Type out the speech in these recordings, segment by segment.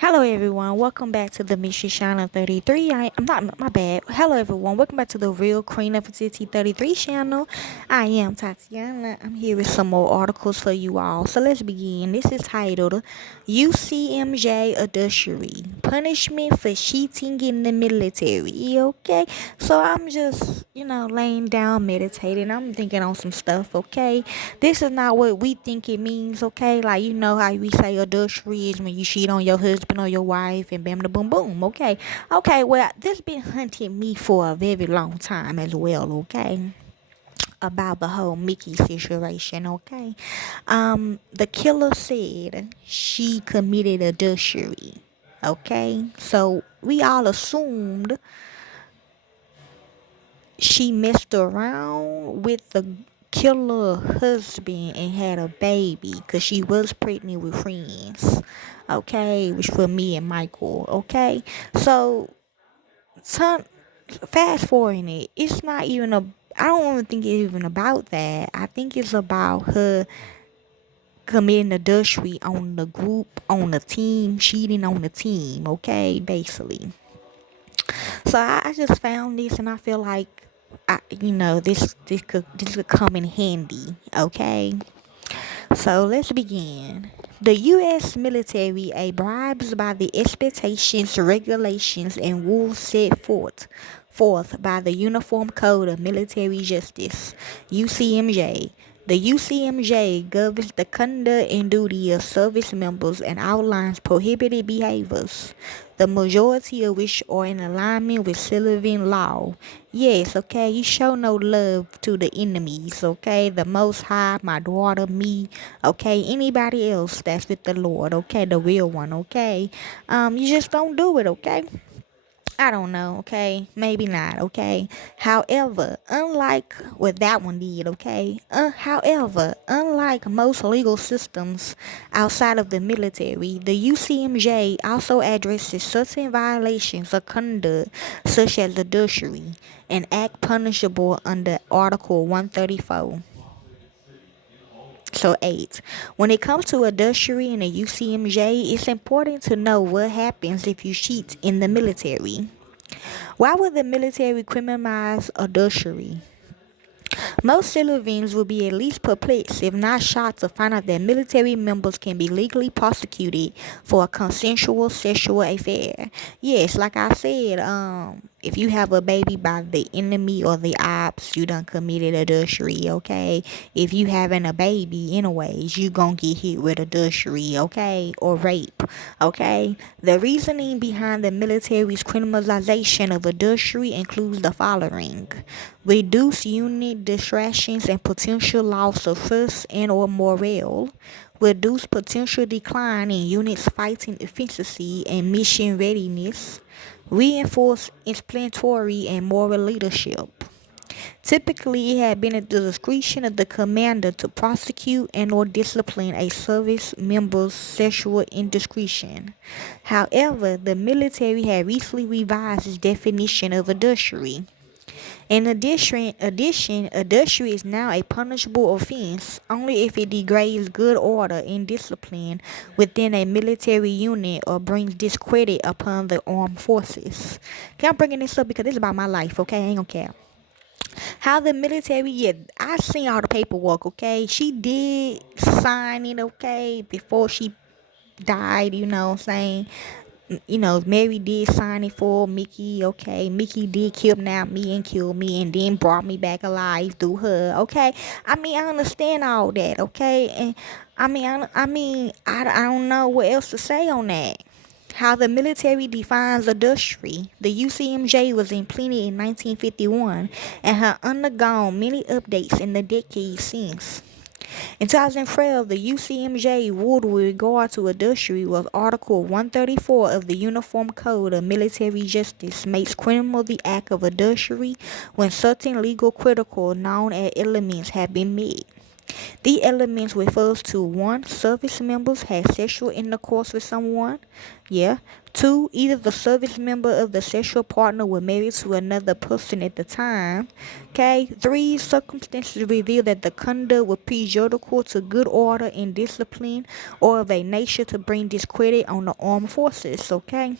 Hello everyone, welcome back to the Mystery Channel 33. I'm not my bad. Hello everyone, welcome back to the Real Queen Nefertiti 33 channel. I am Tatiana. I'm here with some more articles for you all. So let's begin. This is titled UCMJ Adultery Punishment for Cheating in the Military. Okay. So I'm just, laying down meditating. I'm thinking on some stuff, okay? This is not what we think it means, okay? Like, you know how we say adultery is when you cheat on your husband or your wife and bam, the boom, boom, okay? Okay, well, this been hunting me for a very long time as well, okay? About the whole Mickey situation, okay? The killer said she committed adultery, okay? So we all assumed she messed around with the killer husband and had a baby because she was pregnant with friends, okay, which for me and Michael, okay. So ton, fast forwarding it's not even a, I don't even think it's even about that. I think it's about her committing adultery on the group, on the team, cheating on the team, okay, basically. So I just found this and I feel like this could come in handy. Okay, so let's begin. The U.S. military abides by the expectations, regulations, and rules set forth by the Uniform Code of Military Justice (UCMJ). The UCMJ governs the conduct and duty of service members and outlines prohibited behaviors, the majority of which are in alignment with civilian law. Yes, okay, you show no love to the enemies, okay? The Most High, my daughter, me, okay? Anybody else that's with the Lord, okay? The real one, okay? You just don't do it, okay? I don't know, okay? Maybe not, okay? However, unlike what that one did, okay? However, unlike most legal systems outside of the military, the UCMJ also addresses certain violations of conduct, such as adultery, an act punishable under Article 134. So 8. When it comes to adultery in the UCMJ, it's important to know what happens if you cheat in the military. Why would the military criminalize adultery? Most civilians will be at least perplexed, if not shocked, to find out that military members can be legally prosecuted for a consensual sexual affair. Yes, like I said, if you have a baby by the enemy or the ops, you done committed adultery, okay? If you having a baby, anyways, you gonna get hit with adultery, okay? Or rape, okay? The reasoning behind the military's criminalization of adultery includes the following: reduce unit distractions and potential loss of trust and or morale, reduce potential decline in units fighting efficiency and mission readiness, reinforce explanatory and moral leadership. Typically, it had been at the discretion of the commander to prosecute and or discipline a service member's sexual indiscretion. However, the military had recently revised its definition of adultery. In addition, adultery is now a punishable offense only if it degrades good order and discipline within a military unit or brings discredit upon the armed forces. Okay, I'm bringing this up because it's about my life, okay? I ain't gonna care. How the military, yeah, I seen all the paperwork, okay? She did sign it, okay, before she died, you know what I'm saying? Mary did sign it for Mickey, okay? Mickey did kidnap me and kill me and then brought me back alive through her, okay? I mean, I understand all that, okay? And I don't know what else to say on that. How the military defines adultery. The UCMJ was implemented in 1951 and has undergone many updates in the decades since. In 2012, the UCMJ ruled with regard to adultery was Article 134 of the Uniform Code of Military Justice makes criminal the act of adultery when certain legal critical known as elements have been met. The elements refers to 1. Service members had sexual intercourse with someone. Yeah. 2. Either the service member of the sexual partner were married to another person at the time. Okay. 3. Circumstances reveal that the conduct was prejudicial to good order and discipline or of a nature to bring discredit on the armed forces. Okay.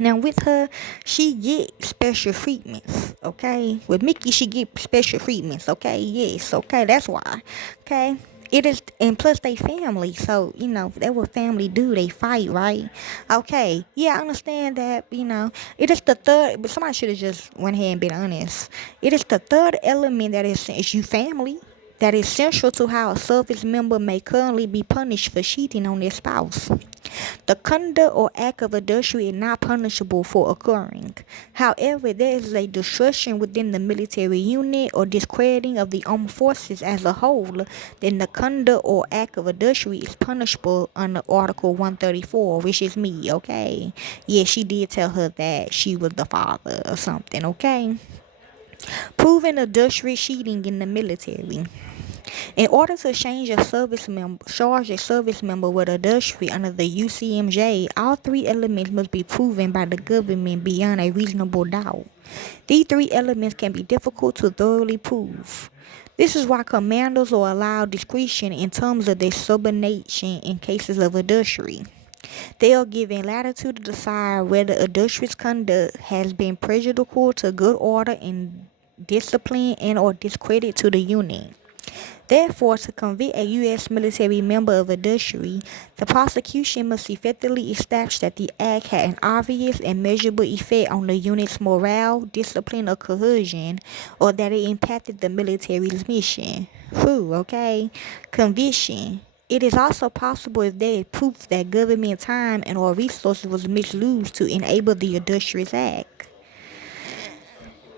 Now with her, she get special treatments, okay? With Mickey, she get special treatments, okay? Yes, okay, that's why, okay? It is, and plus they family, so, that what family do, they fight, right? Okay, yeah, I understand that, it is the third, but somebody should have just went ahead and been honest. It is the third element that is you family, that is central to how a service member may currently be punished for cheating on their spouse. The conduct or act of adultery is not punishable for occurring. However, there is a discretion within the military unit or discrediting of the armed forces as a whole, then the conduct or act of adultery is punishable under Article 134, which is me, okay? Yeah, she did tell her that she was the father or something, okay? Proven adultery cheating in the military. In order to charge a service member with adultery under the UCMJ, all three elements must be proven by the government beyond a reasonable doubt. These three elements can be difficult to thoroughly prove. This is why commanders are allowed discretion in terms of their subordination in cases of adultery. They are given latitude to decide whether adulterous conduct has been prejudicial to good order and discipline and or discredit to the unit. Therefore, to convict a U.S. military member of adultery, the prosecution must effectively establish that the act had an obvious and measurable effect on the unit's morale, discipline, or cohesion, or that it impacted the military's mission. Okay? Conviction. It is also possible if there is proof that government time and or resources was misused to enable the adulterous act.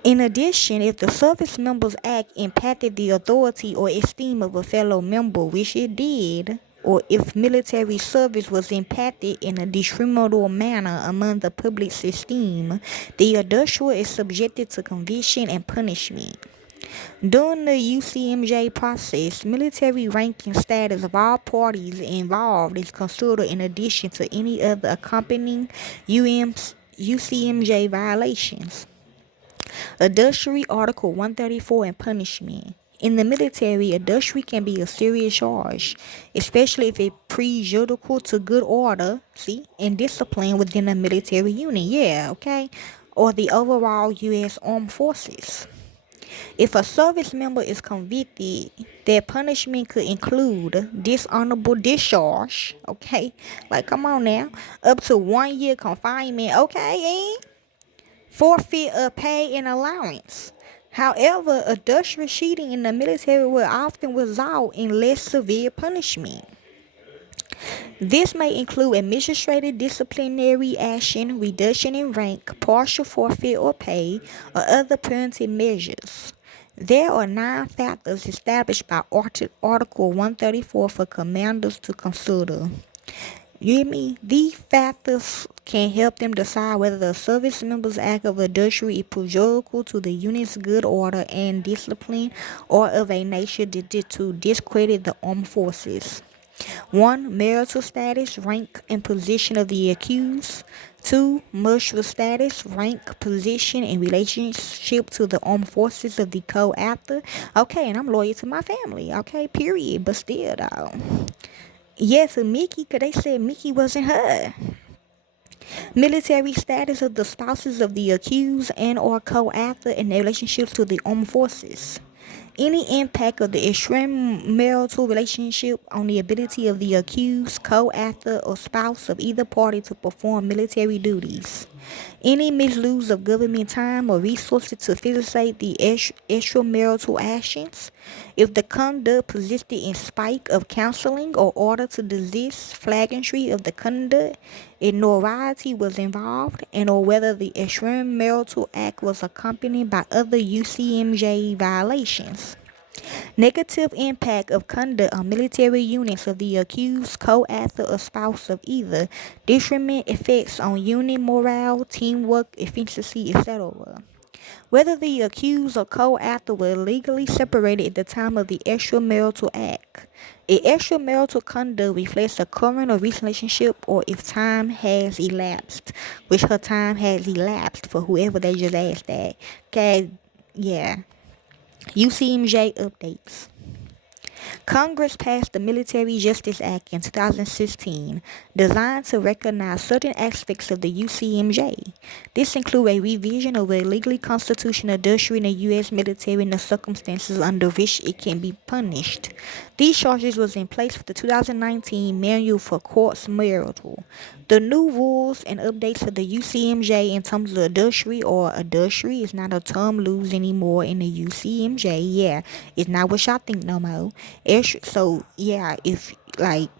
In addition, if the service member's act impacted the authority or esteem of a fellow member, which it did, or if military service was impacted in a discriminatory manner among the public's esteem, the adulterer is subjected to conviction and punishment. During the UCMJ process, military rank and status of all parties involved is considered in addition to any other accompanying UCMJ violations. Adultery, Article 134, and punishment. In the military, adultery can be a serious charge, especially if it prejudicial to good order, and discipline within a military unit, or the overall U.S. Armed Forces. If a service member is convicted, their punishment could include dishonorable discharge, like come on now, up to 1 year confinement, forfeit of pay and allowance. However, adultery cheating in the military will often result in less severe punishment. This may include administrative disciplinary action, reduction in rank, partial forfeit or pay, or other punitive measures. There are 9 factors established by Article 134 for commanders to consider. You hear me? These factors can help them decide whether the service member's act of adultery is prejudicial to the unit's good order and discipline or of a nature to discredit the armed forces. 1. Marital status, rank, and position of the accused. 2. Marital status, rank, position, and relationship to the armed forces of the co-actor. And I'm loyal to my family, period, but still, though. Yes, to Mickey, because they said Mickey wasn't her. Military status of the spouses of the accused and or co-actor and their relationships to the armed forces. Any impact of the extramarital relationship on the ability of the accused, co-actor, or spouse of either party to perform military duties. Any misuse of government time or resources to facilitate the extramarital actions. If the conduct persisted in spite of counseling or order to desist, flagrancy of the conduct, notoriety was involved, and or whether the extramarital act was accompanied by other UCMJ violations. Negative impact of conduct on military units of the accused, co-actor, or spouse of either. Detriment effects on unit morale, teamwork, efficiency, etc. Whether the accused or co-actor were legally separated at the time of the extramarital act. If extramarital conduct reflects a current or recent relationship, or if time has elapsed, which her time has elapsed for whoever they just asked that. Okay, yeah. UCMJ updates. Congress passed the Military Justice Act in 2016, designed to recognize certain aspects of the UCMJ. This includes a revision of a legally constitutional adultery in the U.S. military and the circumstances under which it can be punished. These charges was in place for the 2019 Manual for Courts Marital. The new rules and updates for the UCMJ in terms of adultery, or adultery is not a term used anymore in the UCMJ. Yeah, it's not what y'all think no more. So yeah, if like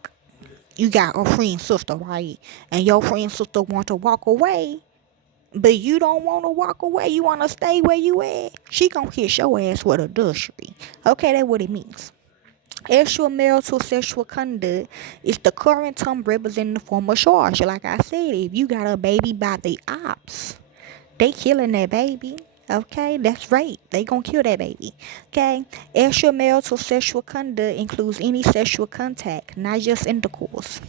you got a friend sister, right, and your friend sister want to walk away, but you don't want to walk away, you want to stay where you at, she gonna hit your ass with adultery. Okay, that's what it means. Extramarital sexual conduct is the current term representing the former charge. Like I said, if you got a baby by the ops, they killing that baby. Okay, that's rape. They gonna kill that baby. Okay, extramarital sexual conduct includes any sexual contact, not just intercourse.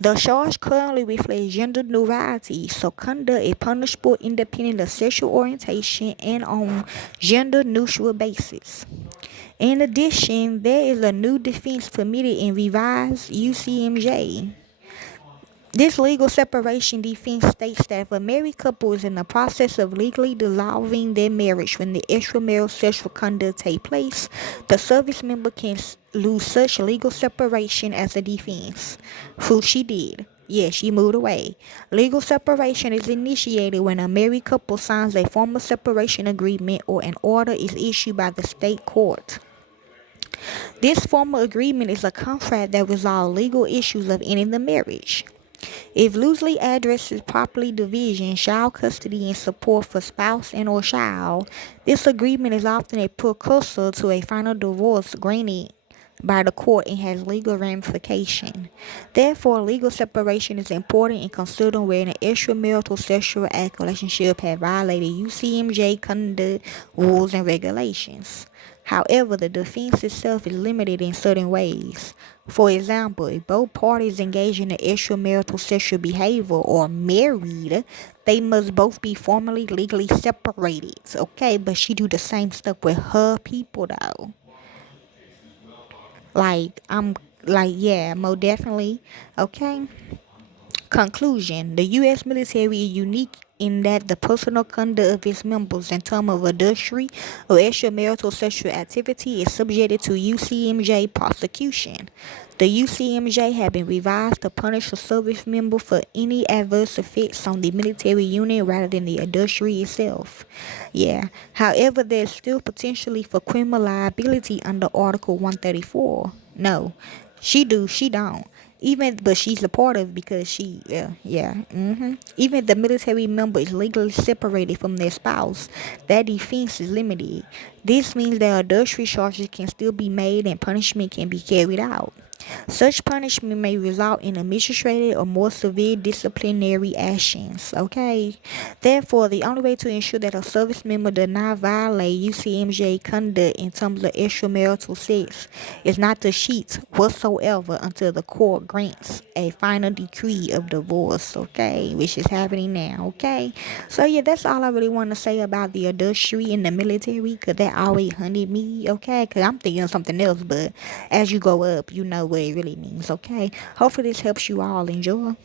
The charge currently reflects gender neutrality, so conduct is punishable independent of sexual orientation and on gender neutral basis. In addition, there is a new defense permitted in revised UCMJ. This legal separation defense states that if a married couple is in the process of legally dissolving their marriage when the extramarital sexual conduct takes place, the service member can lose such legal separation as a defense. Who she did. Yes, she moved away. Legal separation is initiated when a married couple signs a formal separation agreement or an order is issued by the state court. This formal agreement is a contract that resolves legal issues of ending the marriage. If loosely addresses properly division, child custody, and support for spouse and or child, this agreement is often a precursor to a final divorce granted by the court and has legal ramification. Therefore, legal separation is important in considering where an extramarital sexual act relationship has violated UCMJ conduct rules and regulations. However, the defense itself is limited in certain ways. For example, if both parties engage in extramarital sexual behavior or married, they must both be formally legally separated. Okay, but she do the same stuff with her people though. Yeah, more definitely. Okay. Conclusion: the U.S. military is unique in that the personal conduct of its members in terms of adultery or extramarital sexual activity is subjected to UCMJ prosecution. The UCMJ has been revised to punish a service member for any adverse effects on the military unit rather than the adultery itself. Yeah. However, there's still potentially for criminal liability under Article 134. No, she don't. But she's supportive because even if the military member is legally separated from their spouse, that defense is limited. This means that adultery charges can still be made and punishment can be carried out. Such punishment may result in administrative or more severe disciplinary actions. Okay. Therefore, the only way to ensure that a service member does not violate UCMJ conduct in terms of extramarital sex is not to cheat whatsoever until the court grants a final decree of divorce. Okay, which is happening now. Okay. So yeah, that's all I really want to say about the adultery in the military, cause that always hunted me. Okay, cause I'm thinking of something else, but as you go up, you know what it really means. Okay. Hopefully this helps you all. Enjoy.